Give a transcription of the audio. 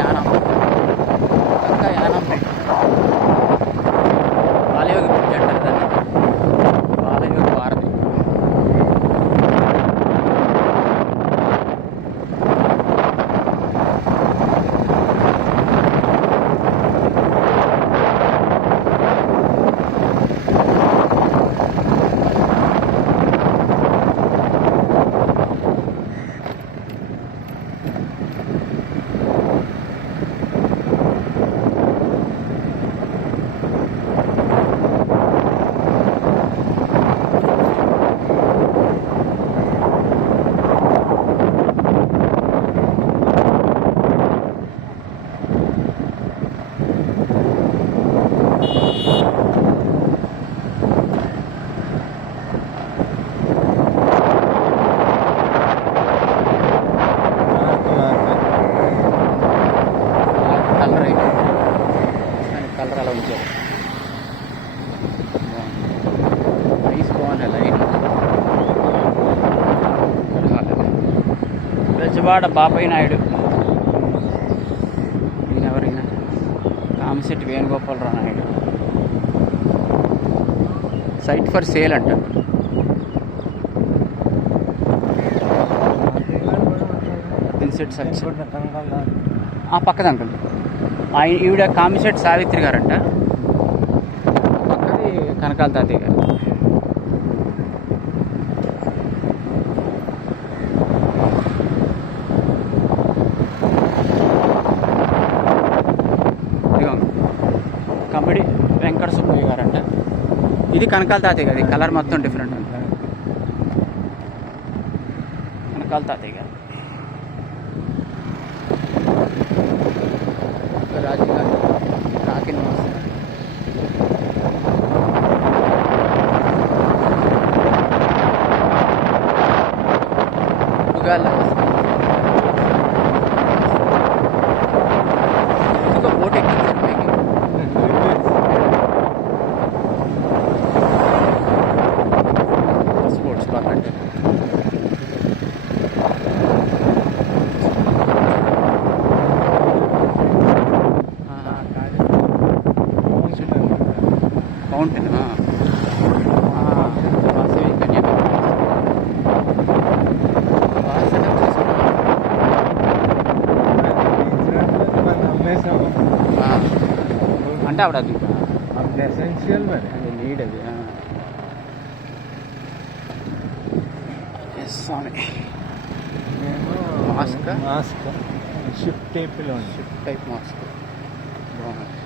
Yanam Yanam Balayogi bridge అంటారు దాన్ని, Balayogi Bharati. Colour అలా ఉంచారు, నైస్, బాగుంది లైట్. బెజవాడ బాపయ్య నాయుడు, ఈయన ఎవరైనా Kamisetti Venugopala Rao Naidu. Site for sale అంట. పక్కది అంకుల్, ఈవిడ కామిశెట్టి సావిత్రి గారంట, పక్కది కనకాల తాతయ్య గారు. కబడ్డీ వెంకట సుబ్బయ్య గారంట. ఇది కనకాల తాతయ్య గారు, కలర్ మొత్తం డిఫరెంట్ అంట. కనకాల తాతయ్య గారు. రాజీగారు కాకినాడ ఉగాల ఇంకో బోట్ ఎక్కింది పైకి. స్పోర్ట్స్ పార్క్ అంటే ఫౌంటైన్. వాసవి కన్యాకుమారి అంటే ఆవిడ అది ఎసెన్షియల్ మరి, అది నీడ్ అది. స్వామి మాస్క్ షిప్ టైప్లో, షిప్ టైప్ మాస్క్ బాగుంది.